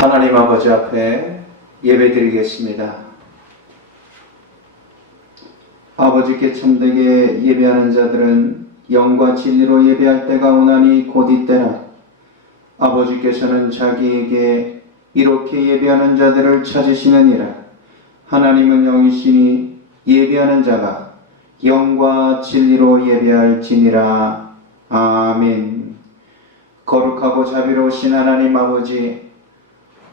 하나님 아버지 앞에 예배드리겠습니다. 아버지께 참되게 예배하는 자들은 영과 진리로 예배할 때가 오나니 곧 이때라. 아버지께서는 자기에게 이렇게 예배하는 자들을 찾으시느니라. 하나님은 영이시니 예배하는 자가 영과 진리로 예배할지니라. 아멘. 거룩하고 자비로우신 하나님 아버지,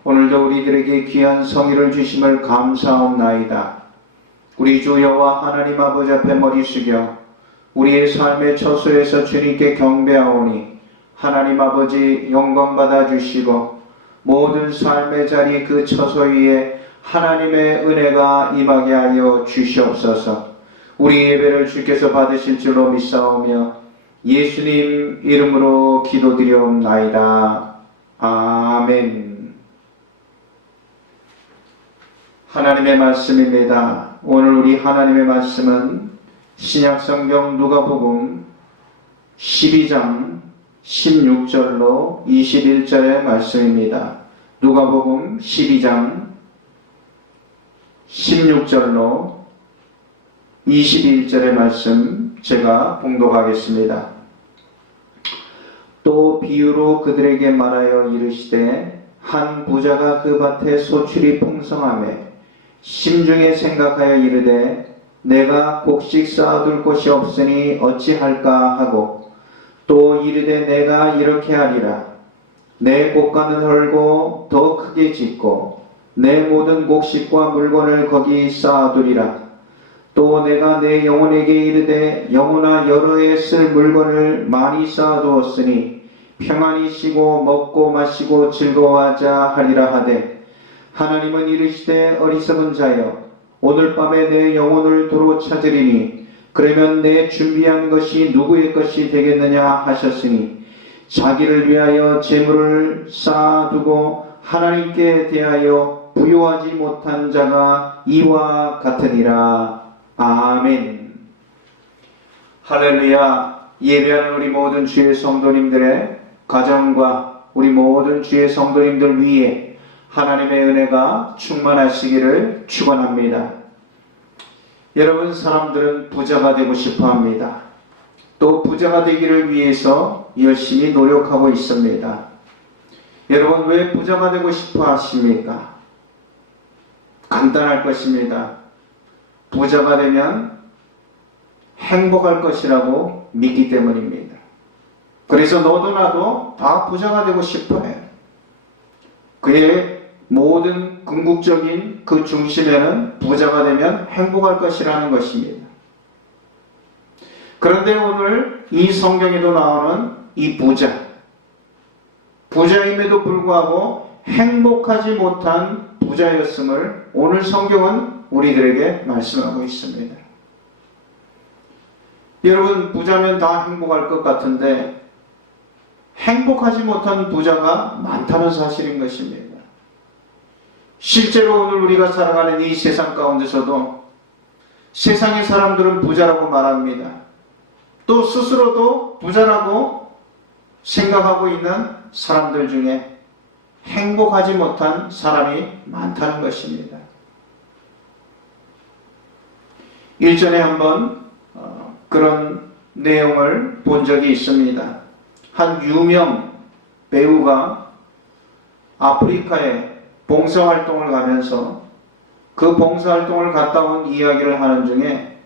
오늘도 우리들에게 귀한 성의를 주심을 감사옵나이다. 우리 주 여호와 하나님 아버지 앞에 머리 숙여 우리의 삶의 처소에서 주님께 경배하오니 하나님 아버지 영광 받아 주시고 모든 삶의 자리 그 처소 위에 하나님의 은혜가 임하게 하여 주시옵소서. 우리 예배를 주께서 받으실 줄로 믿사오며 예수님 이름으로 기도드리옵나이다. 아멘. 하나님의 말씀입니다. 오늘 우리 하나님의 말씀은 신약성경 누가복음 12장 16절로 21절의 말씀입니다. 누가복음 12장 16절로 21절의 말씀 제가 봉독하겠습니다. 또 비유로 그들에게 말하여 이르시되 한 부자가 그 밭에 소출이 풍성하매 심중에 생각하여 이르되 내가 곡식 쌓아둘 곳이 없으니 어찌할까 하고 또 이르되 내가 이렇게 하리라. 내 곡간을 헐고 더 크게 짓고 내 모든 곡식과 물건을 거기 쌓아두리라. 또 내가 내 영혼에게 이르되 영혼아 여러 해 쓸 물건을 많이 쌓아두었으니 평안히 쉬고 먹고 마시고 즐거워하자 하리라 하되 하나님은 이르시되 어리석은 자여 오늘 밤에 내 영혼을 도로 찾으리니 그러면 내 준비한 것이 누구의 것이 되겠느냐 하셨으니 자기를 위하여 재물을 쌓아두고 하나님께 대하여 부요하지 못한 자가 이와 같으니라. 아멘. 할렐루야. 예배하는 우리 모든 주의 성도님들의 가정과 우리 모든 주의 성도님들 위에 하나님의 은혜가 충만하시기를 축원합니다. 여러분, 사람들은 부자가 되고 싶어 합니다. 또 부자가 되기를 위해서 열심히 노력하고 있습니다. 여러분, 왜 부자가 되고 싶어 하십니까? 간단할 것입니다. 부자가 되면 행복할 것이라고 믿기 때문입니다. 그래서 너도 나도 다 부자가 되고 싶어 해요. 그의 모든 궁극적인 그 중심에는 부자가 되면 행복할 것이라는 것입니다. 그런데 오늘 이 성경에도 나오는 이 부자임에도 불구하고 행복하지 못한 부자였음을 오늘 성경은 우리들에게 말씀하고 있습니다. 여러분, 부자면 다 행복할 것 같은데 행복하지 못한 부자가 많다는 사실인 것입니다. 실제로 오늘 우리가 살아가는 이 세상 가운데서도 세상의 사람들은 부자라고 말합니다. 또 스스로도 부자라고 생각하고 있는 사람들 중에 행복하지 못한 사람이 많다는 것입니다. 일전에 한번 그런 내용을 본 적이 있습니다. 한 유명 배우가 아프리카에 봉사활동을 가면서 그 봉사활동을 갔다 온 이야기를 하는 중에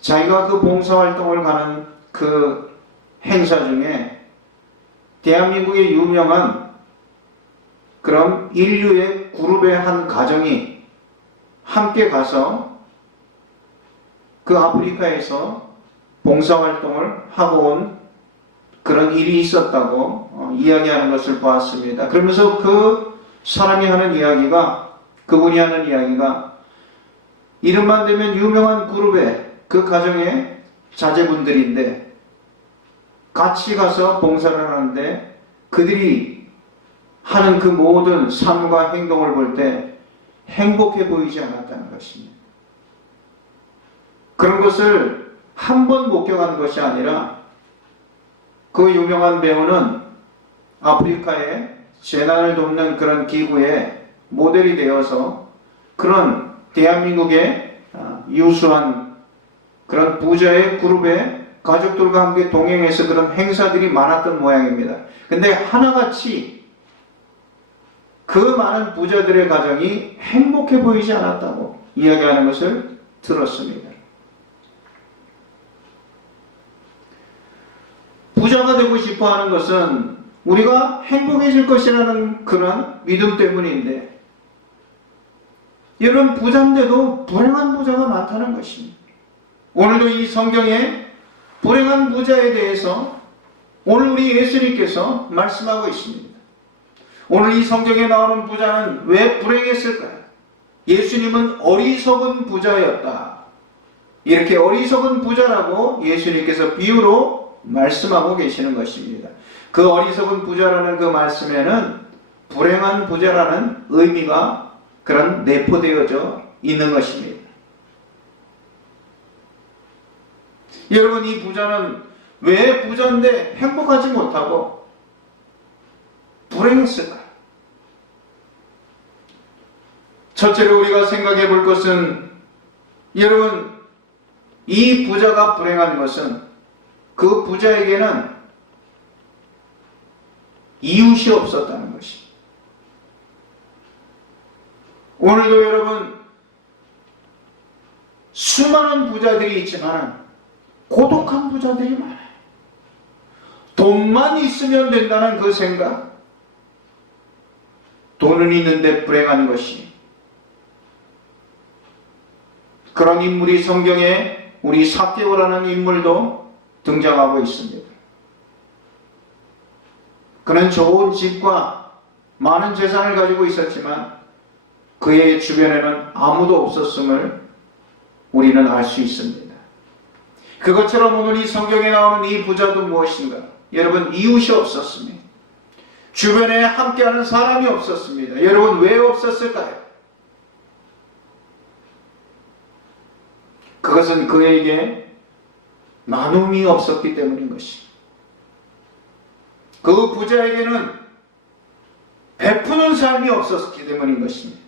자기가 그 봉사활동을 가는 그 행사 중에 대한민국의 유명한 그런 인류의 그룹의 한 가정이 함께 가서 그 아프리카에서 봉사활동을 하고 온 그런 일이 있었다고 이야기하는 것을 보았습니다. 그러면서 그 사람이 하는 이야기가, 그분이 하는 이야기가 이름만 되면 유명한 그룹의 그 가정의 자제분들인데 같이 가서 봉사를 하는데 그들이 하는 그 모든 삶과 행동을 볼 때 행복해 보이지 않았다는 것입니다. 그런 것을 한 번 목격한 것이 아니라 그 유명한 배우는 아프리카에 재난을 돕는 그런 기구의 모델이 되어서 그런 대한민국의 유수한 그런 부자의 그룹의 가족들과 함께 동행해서 그런 행사들이 많았던 모양입니다. 근데 하나같이 그 많은 부자들의 가정이 행복해 보이지 않았다고 이야기하는 것을 들었습니다. 부자가 되고 싶어 하는 것은 우리가 행복해질 것이라는 그런 믿음 때문인데, 여러분, 부자인데도 불행한 부자가 많다는 것입니다. 오늘도 이 성경에 불행한 부자에 대해서 오늘 우리 예수님께서 말씀하고 있습니다. 오늘 이 성경에 나오는 부자는 왜 불행했을까요? 예수님은 어리석은 부자였다. 이렇게 어리석은 부자라고 예수님께서 비유로 말씀하고 계시는 것입니다. 그 어리석은 부자라는 그 말씀에는 불행한 부자라는 의미가 그런 내포되어져 있는 것입니다. 여러분, 이 부자는 왜 부자인데 행복하지 못하고 불행했을까요? 첫째로 우리가 생각해 볼 것은, 여러분, 이 부자가 불행한 것은 그 부자에게는 이웃이 없었다는 것입니다. 오늘도 여러분, 수많은 부자들이 있지만 고독한 부자들이 많아요. 돈만 있으면 된다는 그 생각, 돈은 있는데 불행한 것이, 그런 인물이 성경에 우리 삭개오라는 인물도 등장하고 있습니다. 그는 좋은 집과 많은 재산을 가지고 있었지만 그의 주변에는 아무도 없었음을 우리는 알 수 있습니다. 그것처럼 오늘 이 성경에 나오는 이 부자도 무엇인가? 여러분, 이웃이 없었습니다. 주변에 함께하는 사람이 없었습니다. 여러분, 왜 없었을까요? 그것은 그에게 나눔이 없었기 때문인 것입니다. 그 부자에게는 베푸는 삶이 없었기 때문인 것입니다.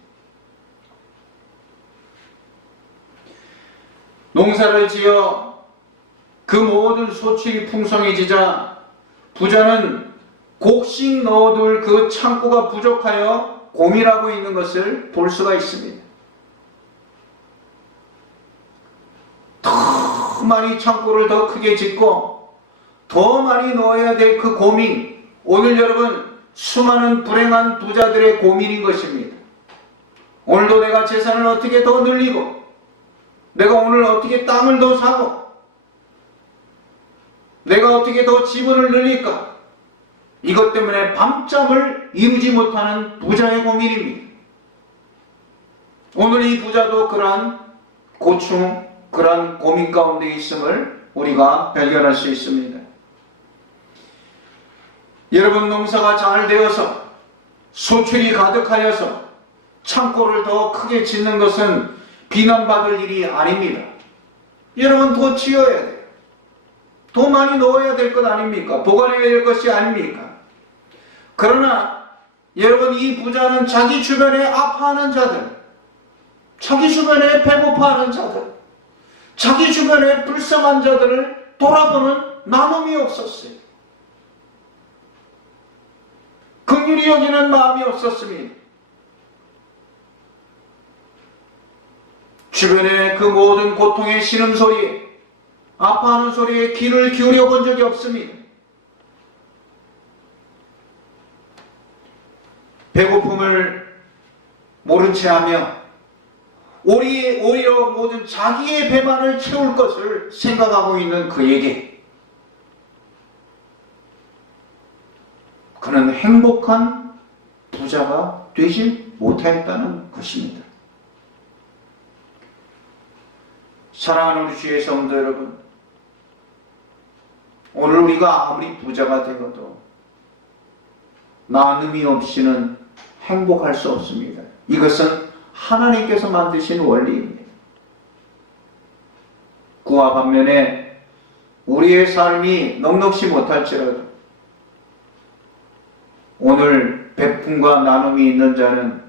농사를 지어 그 모든 소출이 풍성해지자 부자는 곡식 넣어둘 그 창고가 부족하여 고민하고 있는 것을 볼 수가 있습니다. 더 많이 창고를 더 크게 짓고 더 많이 넣어야 될 그 고민, 오늘 여러분 수많은 불행한 부자들의 고민인 것입니다. 오늘도 내가 재산을 어떻게 더 늘리고, 내가 오늘 어떻게 땅을 더 사고, 내가 어떻게 더 지분을 늘릴까, 이것 때문에 밤잠을 이루지 못하는 부자의 고민입니다. 오늘 이 부자도 그러한 고충, 그러한 고민 가운데 있음을 우리가 발견할 수 있습니다. 여러분, 농사가 잘 되어서 소출이 가득하여서 창고를 더 크게 짓는 것은 비난받을 일이 아닙니다. 여러분, 더 지어야 돼요. 더 많이 넣어야 될 것 아닙니까? 보관해야 될 것이 아닙니까? 그러나 여러분, 이 부자는 자기 주변에 아파하는 자들, 자기 주변에 배고파하는 자들, 자기 주변에 불쌍한 자들을 돌아보는 나눔이 없었어요. 긍휼히 여기는 마음이 없었습니다. 주변의 그 모든 고통의 신음소리에, 아파하는 소리에 귀를 기울여 본 적이 없습니다. 배고픔을 모른 채 하며 오히려 모든 자기의 배만을 채울 것을 생각하고 있는 그에게 그는 행복한 부자가 되지 못하였다는 것입니다. 사랑하는 우리 주의 성도 여러분, 오늘 우리가 아무리 부자가 되어도 나눔이 없이는 행복할 수 없습니다. 이것은 하나님께서 만드신 원리입니다. 그와 반면에 우리의 삶이 넉넉지 못할지라도 오늘 베품과 나눔이 있는 자는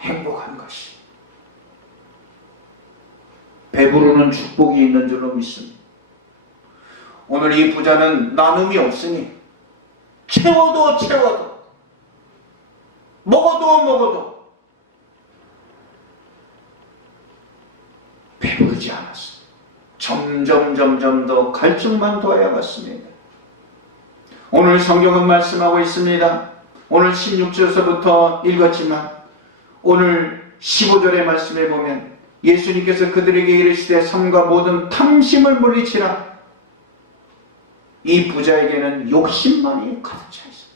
행복한 것이, 배부르는 축복이 있는 줄로 믿습니다. 오늘 이 부자는 나눔이 없으니 채워도 먹어도 배부르지 않았어요. 점점 더 갈증만 더해갔습니다. 오늘 성경은 말씀하고 있습니다. 오늘 16절서부터 읽었지만 오늘 15절의 말씀에 보면 예수님께서 그들에게 이르시되 삶과 모든 탐심을 물리치라. 이 부자에게는 욕심만이 가득 차 있어요.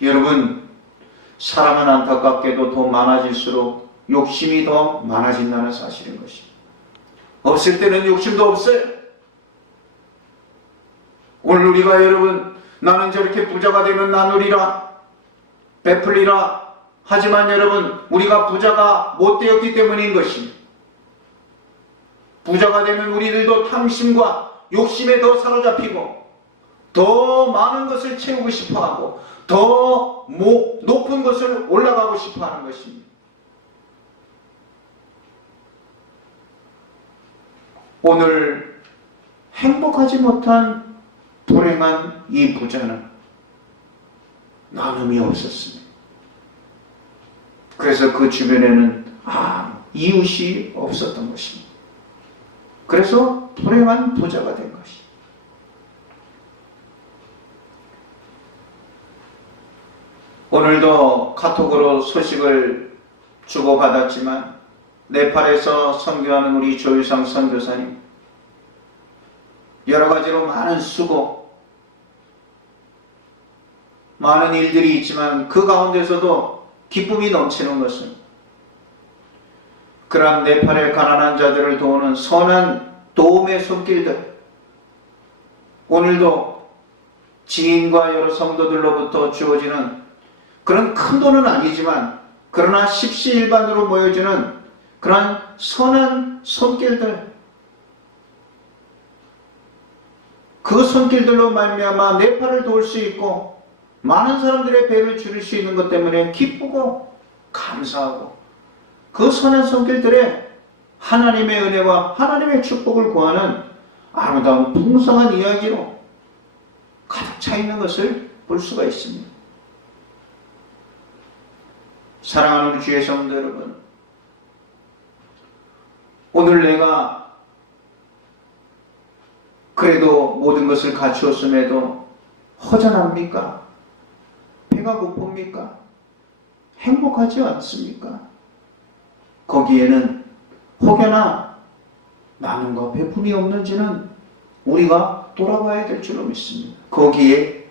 여러분, 사람은 안타깝게도 더 많아질수록 욕심이 더 많아진다는 사실인 것입니다. 없을 때는 욕심도 없어요. 오늘 우리가 여러분, 나는 저렇게 부자가 되면 나누리라, 베풀리라 하지만 여러분, 우리가 부자가 못 되었기 때문인 것입니다. 부자가 되면 우리들도 탐심과 욕심에 더 사로잡히고 더 많은 것을 채우고 싶어하고 더 높은 것을 올라가고 싶어하는 것입니다. 오늘 행복하지 못한 불행한 이 부자는 나눔이 없었습니다. 그래서 그 주변에는 이웃이 없었던 것입니다. 그래서 불행한 부자가 된 것입니다. 오늘도 카톡으로 소식을 주고받았지만 네팔에서 선교하는 우리 조유상 선교사님, 여러 가지로 많은 수고, 많은 일들이 있지만 그 가운데서도 기쁨이 넘치는 것은 그러한 네팔의 가난한 자들을 도우는 선한 도움의 손길들, 오늘도 지인과 여러 성도들로부터 주어지는 그런 큰 돈은 아니지만 그러나 십시일반으로 모여지는 그러한 선한 손길들, 그 손길들로 말미암아 네팔을 도울 수 있고 많은 사람들의 배를 줄일 수 있는 것 때문에 기쁘고 감사하고 그 선한 손길들에 하나님의 은혜와 하나님의 축복을 구하는 아름다운 풍성한 이야기로 가득 차 있는 것을 볼 수가 있습니다. 사랑하는 우리 주의 성도 여러분, 오늘 내가 그래도 모든 것을 갖추었음에도 허전합니까? 배가 고픕니까? 행복하지 않습니까? 거기에는 혹여나 나눔과 배품이 없는지는 우리가 돌아봐야 될 줄로 믿습니다. 거기에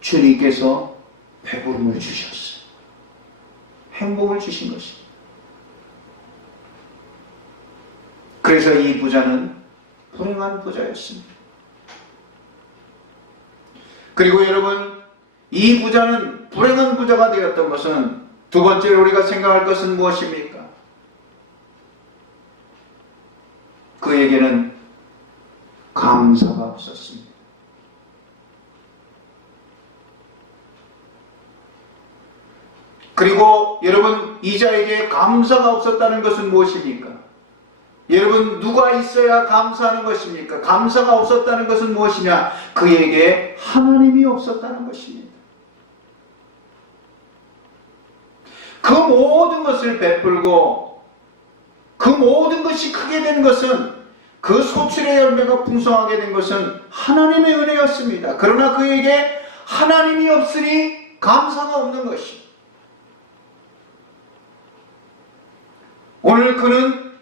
주님께서 배부름을 주셨어요. 행복을 주신 것입니다. 그래서 이 부자는 불행한 부자였습니다. 그리고 여러분, 이 부자는 불행한 부자가 되었던 것은 두 번째로 우리가 생각할 것은 무엇입니까? 그에게는 감사가 없었습니다. 그리고 여러분, 이자에게 감사가 없었다는 것은 무엇입니까? 여러분, 누가 있어야 감사하는 것입니까? 감사가 없었다는 것은 무엇이냐? 그에게 하나님이 없었다는 것입니다. 그 모든 것을 베풀고 그 모든 것이 크게 된 것은, 그 소출의 열매가 풍성하게 된 것은 하나님의 은혜였습니다. 그러나 그에게 하나님이 없으니 감사가 없는 것입니다. 오늘 그는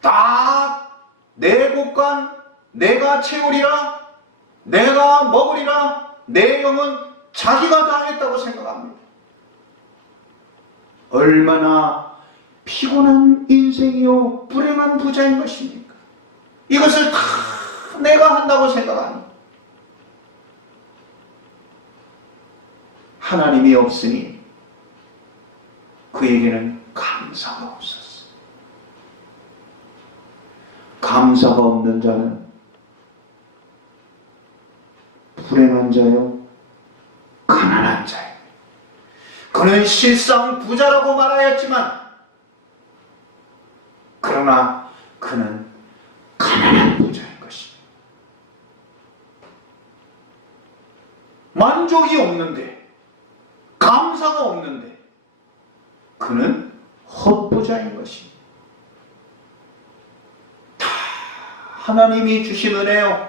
딱 내 곳간 내가 채우리라, 내가 먹으리라, 내 영은 자기가 다 했다고 생각합니다. 얼마나 피곤한 인생이요 불행한 부자인 것입니까? 이것을 다 내가 한다고 생각합니다. 하나님이 없으니 그에게는 감사가 없었어요. 감사가 없는 자는 불행한 자요 가난한 자, 그는 실상 부자라고 말하였지만 그러나 그는 가난한 부자인 것입니다. 만족이 없는데, 감사가 없는데 그는 헛부자인 것입니다. 다 하나님이 주신 은혜요.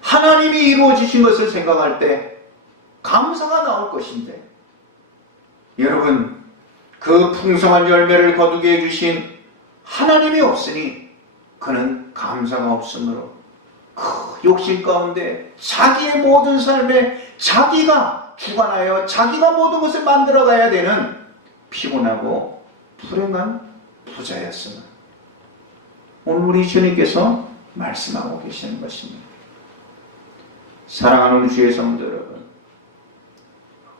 하나님이 이루어 주신 것을 생각할 때 감사가 나올 것인데, 여러분, 그 풍성한 열매를 거두게 해주신 하나님이 없으니 그는 감사가 없으므로 그 욕심 가운데 자기의 모든 삶에 자기가 주관하여 자기가 모든 것을 만들어가야 되는 피곤하고 불행한 부자였으나 오늘 우리 주님께서 말씀하고 계시는 것입니다. 사랑하는 주의 성도 여러분,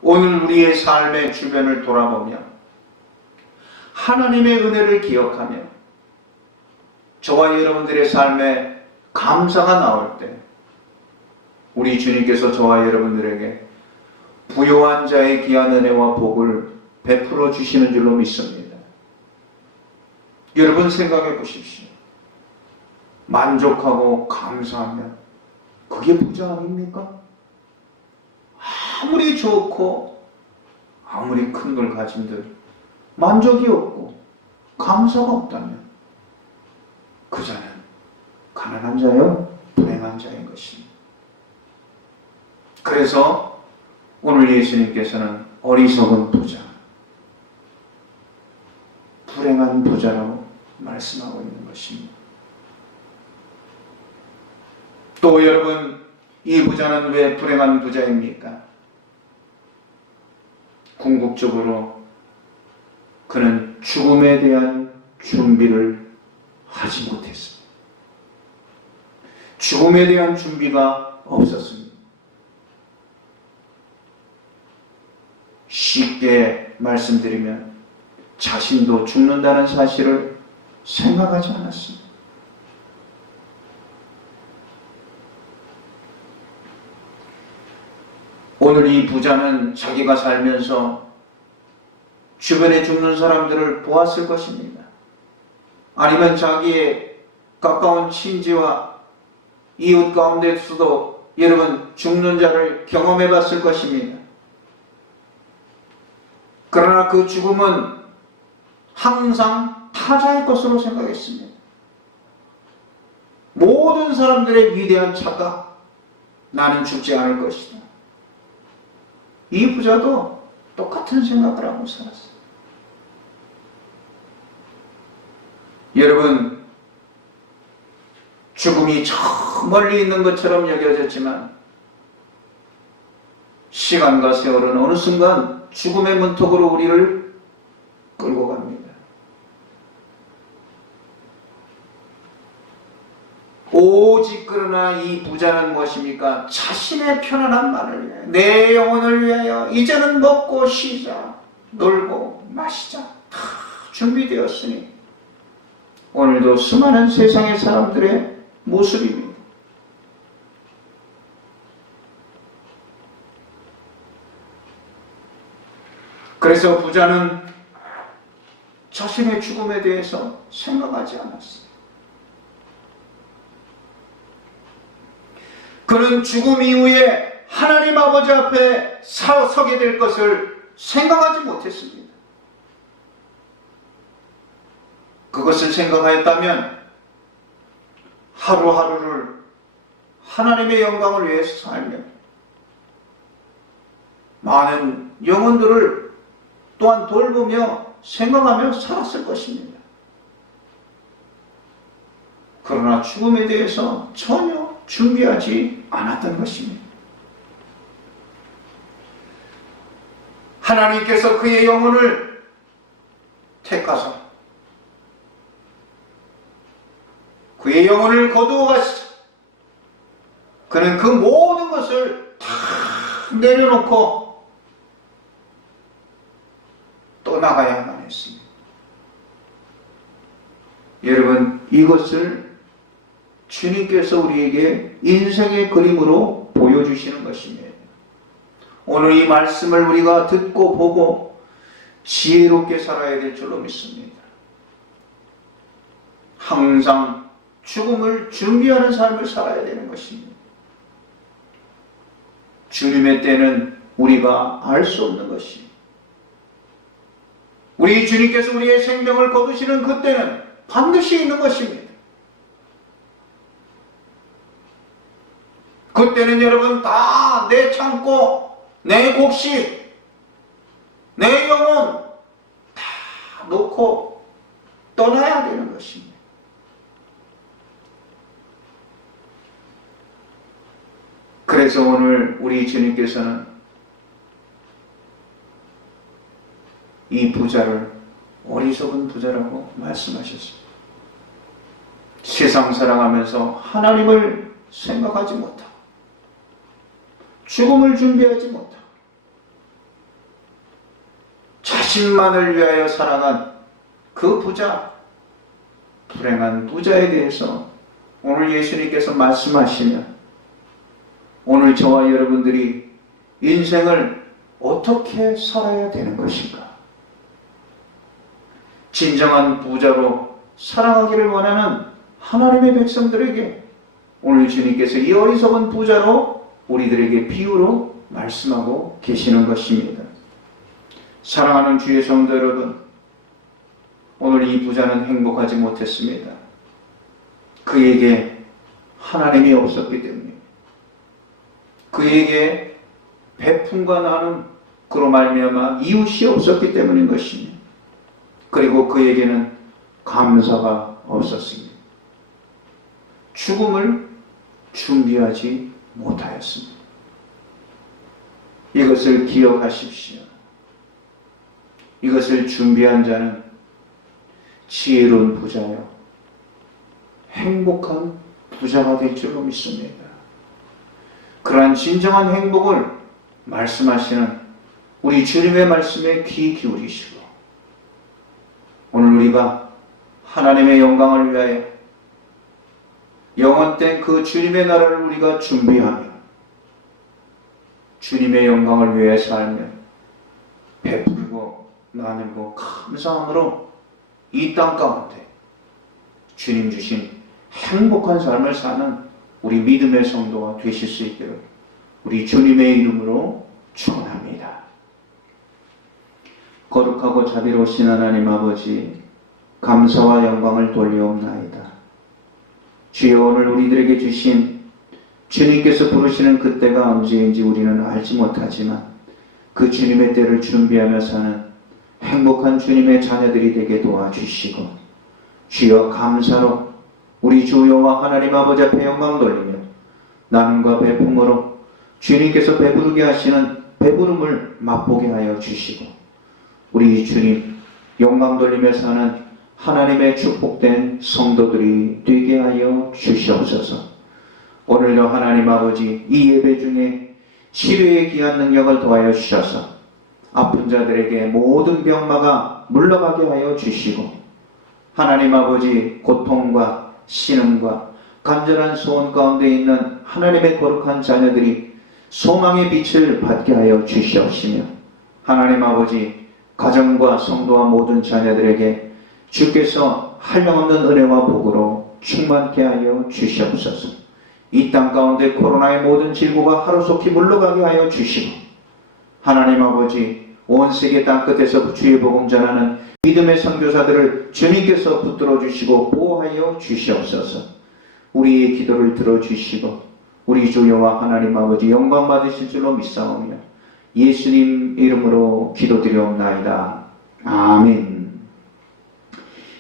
오늘 우리의 삶의 주변을 돌아보며 하나님의 은혜를 기억하며 저와 여러분들의 삶에 감사가 나올 때 우리 주님께서 저와 여러분들에게 부요한 자의 귀한 은혜와 복을 베풀어 주시는 줄로 믿습니다. 여러분 생각해 보십시오. 만족하고 감사하면 그게 부자 아닙니까? 아무리 좋고 아무리 큰 걸 가진들 만족이 없고 감사가 없다면 그 자는 가난한 자요, 불행한 자인 것입니다. 그래서 오늘 예수님께서는 어리석은 부자, 불행한 부자라고 말씀하고 있는 것입니다. 또 여러분, 이 부자는 왜 불행한 부자입니까? 궁극적으로 그는 죽음에 대한 준비를 하지 못했습니다. 죽음에 대한 준비가 없었습니다. 쉽게 말씀드리면 자신도 죽는다는 사실을 생각하지 않았습니다. 오늘 이 부자는 자기가 살면서 주변에 죽는 사람들을 보았을 것입니다. 아니면 자기의 가까운 친지와 이웃 가운데서도 여러분 죽는 자를 경험해 봤을 것입니다. 그러나 그 죽음은 항상 타자의 것으로 생각했습니다. 모든 사람들의 위대한 착각, 나는 죽지 않을 것이다. 이 부자도 똑같은 생각을 하고 살았어요. 여러분, 죽음이 저 멀리 있는 것처럼 여겨졌지만 시간과 세월은 어느 순간 죽음의 문턱으로 우리를 끌고 갑니다. 오직 그러나 이 부자는 무엇입니까? 자신의 편안함만을 위하여, 내 영혼을 위하여 이제는 먹고 쉬자, 놀고 마시자 다 준비되었으니 오늘도 수많은 세상의 사람들의 모습입니다. 그래서 부자는 자신의 죽음에 대해서 생각하지 않았어요. 그는 죽음 이후에 하나님 아버지 앞에 서게 될 것을 생각하지 못했습니다. 그것을 생각하였다면 하루하루를 하나님의 영광을 위해서 살며 많은 영혼들을 또한 돌보며 생각하며 살았을 것입니다. 그러나 죽음에 대해서 전혀 준비하지 않았던 것입니다. 하나님께서 그의 영혼을 택하사 그의 영혼을 거두어 가시자. 그는 그 모든 것을 다 내려놓고 떠나가야만 했습니다. 여러분, 이것을 주님께서 우리에게 인생의 그림으로 보여주시는 것입니다. 오늘 이 말씀을 우리가 듣고 보고 지혜롭게 살아야 될 줄로 믿습니다. 항상 죽음을 준비하는 삶을 살아야 되는 것입니다. 주님의 때는 우리가 알 수 없는 것입니다. 우리 주님께서 우리의 생명을 거두시는 그 때는 반드시 있는 것입니다. 그때는 여러분 다 내 창고, 내 곡식, 내 영혼 다 놓고 떠나야 되는 것입니다. 그래서 오늘 우리 주님께서는 이 부자를 어리석은 부자라고 말씀하셨습니다. 세상 사랑하면서 하나님을 생각하지 못하고 죽음을 준비하지 못하고 자신만을 위하여 살아간 그 부자, 불행한 부자에 대해서 오늘 예수님께서 말씀하시면 오늘 저와 여러분들이 인생을 어떻게 살아야 되는 것인가? 진정한 부자로 살아가기를 원하는 하나님의 백성들에게 오늘 주님께서 이 어리석은 부자로 우리들에게 비유로 말씀하고 계시는 것입니다. 사랑하는 주의 성도 여러분, 오늘 이 부자는 행복하지 못했습니다. 그에게 하나님이 없었기 때문에 그에게 베품과 나눔 그로 말미암아 이웃이 없었기 때문인 것입니다. 그리고 그에게는 감사가 없었습니다. 죽음을 준비하지 못하였습니다. 이것을 기억하십시오. 이것을 준비한 자는 지혜로운 부자요, 행복한 부자가 될 줄로 믿습니다. 그러한 진정한 행복을 말씀하시는 우리 주님의 말씀에 귀 기울이시고 오늘 우리가 하나님의 영광을 위하여 영원된 그 주님의 나라를 우리가 준비하며 주님의 영광을 위해 살며 베풀고 나누고 감사함으로 이 땅 가운데 주님 주신 행복한 삶을 사는 우리 믿음의 성도가 되실 수 있기를 우리 주님의 이름으로 축원합니다. 거룩하고 자비로우신 하나님 아버지, 감사와 영광을 돌리옵나이다. 주여, 오늘 우리들에게 주신 주님께서 부르시는 그때가 언제인지 우리는 알지 못하지만 그 주님의 때를 준비하며 사는 행복한 주님의 자녀들이 되게 도와주시고, 주여 감사로 우리 주 여호와 하나님 아버지 앞에 영광 돌리며 나눔과 배품으로 주님께서 배부르게 하시는 배부름을 맛보게 하여 주시고, 우리 주님 영광 돌리며 사는 하나님의 축복된 성도들이 되게 하여 주시옵소서. 오늘도 하나님 아버지 이 예배 중에 치료의 귀한 능력을 더하여 주셔서 아픈 자들에게 모든 병마가 물러가게 하여 주시고, 하나님 아버지 고통과 신음과 간절한 소원 가운데 있는 하나님의 거룩한 자녀들이 소망의 빛을 받게 하여 주시옵시며, 하나님 아버지 가정과 성도와 모든 자녀들에게 주께서 한량없는 은혜와 복으로 충만케 하여 주시옵소서. 이 땅 가운데 코로나의 모든 질고가 하루속히 물러가게 하여 주시고, 하나님 아버지 온 세계 땅끝에서 주의 복음 전하는 믿음의 선교사들을 주님께서 붙들어 주시고 보호하여 주시옵소서. 우리의 기도를 들어주시고 우리 주 여호와 하나님 아버지 영광 받으실 줄로 믿사오며 예수님 이름으로 기도드리옵나이다. 아멘.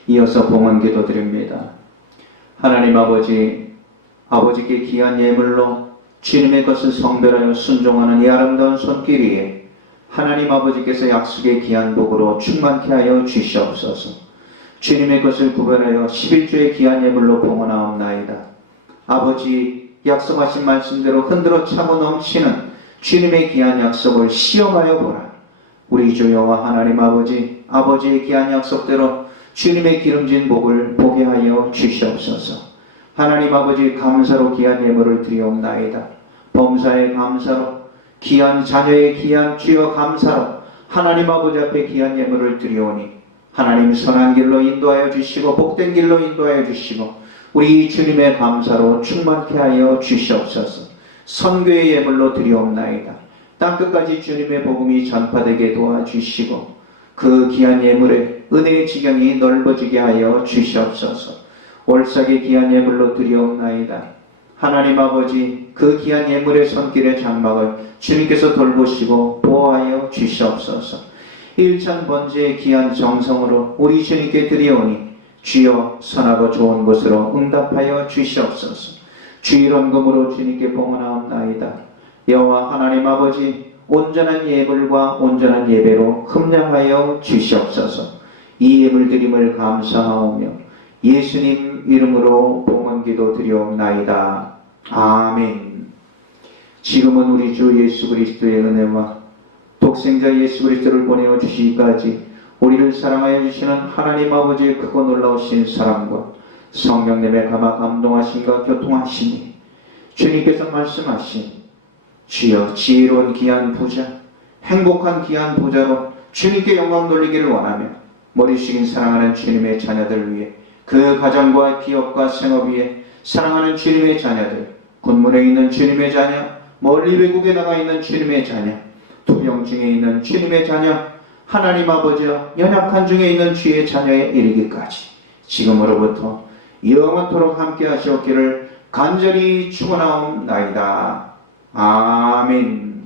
이어서 봉헌 기도드립니다. 하나님 아버지, 아버지께 귀한 예물로 주님의 것을 성별하여 순종하는 이 아름다운 손길 위에 하나님 아버지께서 약속의 귀한 복으로 충만케 하여 주시옵소서. 주님의 것을 구별하여 11조의 귀한 예물로 봉헌하옵나이다. 아버지 약속하신 말씀대로 흔들어 차고 넘치는 주님의 귀한 약속을 시험하여 보라. 우리 주 여호와 하나님 아버지, 아버지의 귀한 약속대로 주님의 기름진 복을 보게 하여 주시옵소서. 하나님 아버지 감사로 귀한 예물을 드리옵나이다. 범사에 감사로 귀한 자녀의 귀한 주여 감사로 하나님 아버지 앞에 귀한 예물을 드리오니 하나님 선한 길로 인도하여 주시고 복된 길로 인도하여 주시고 우리 주님의 감사로 충만케 하여 주시옵소서. 선교의 예물로 드리옵나이다. 땅끝까지 주님의 복음이 전파되게 도와주시고 그 귀한 예물에 은혜의 지경이 넓어지게 하여 주시옵소서. 올삭의 귀한 예물로 드리옵나이다. 하나님 아버지 그 귀한 예물의 손길의 장막을 주님께서 돌보시고 보호하여 주시옵소서. 일천 번제의 귀한 정성으로 우리 주님께 드리오니 주여 선하고 좋은 것으로 응답하여 주시옵소서. 주일원금으로 주님께 봉헌하옵나이다. 여호와 하나님 아버지 온전한 예물과 온전한 예배로 흠량하여 주시옵소서. 이 예물 드림을 감사하오며 예수님 이름으로 봉헌기도 드리옵나이다. 아멘. 지금은 우리 주 예수 그리스도의 은혜와 독생자 예수 그리스도를 보내어 주시기까지 우리를 사랑하여 주시는 하나님 아버지의 크고 놀라우신 사랑과 성령님의 감화 감동하심과 교통하심이 주님께서 말씀하신 주여 지혜로운 귀한 부자, 행복한 귀한 부자로 주님께 영광 돌리기를 원하며 머리 숙인 사랑하는 주님의 자녀들 위해 그 가정과 기업과 생업 위에 사랑하는 주님의 자녀들, 군문에 있는 주님의 자녀, 멀리 외국에 나가 있는 주님의 자녀, 투병 중에 있는 주님의 자녀, 하나님 아버지여 연약한 중에 있는 주의 자녀에 이르기까지 지금으로부터 영원토록 함께 하시옵기를 간절히 축원하옵나이다. 아멘.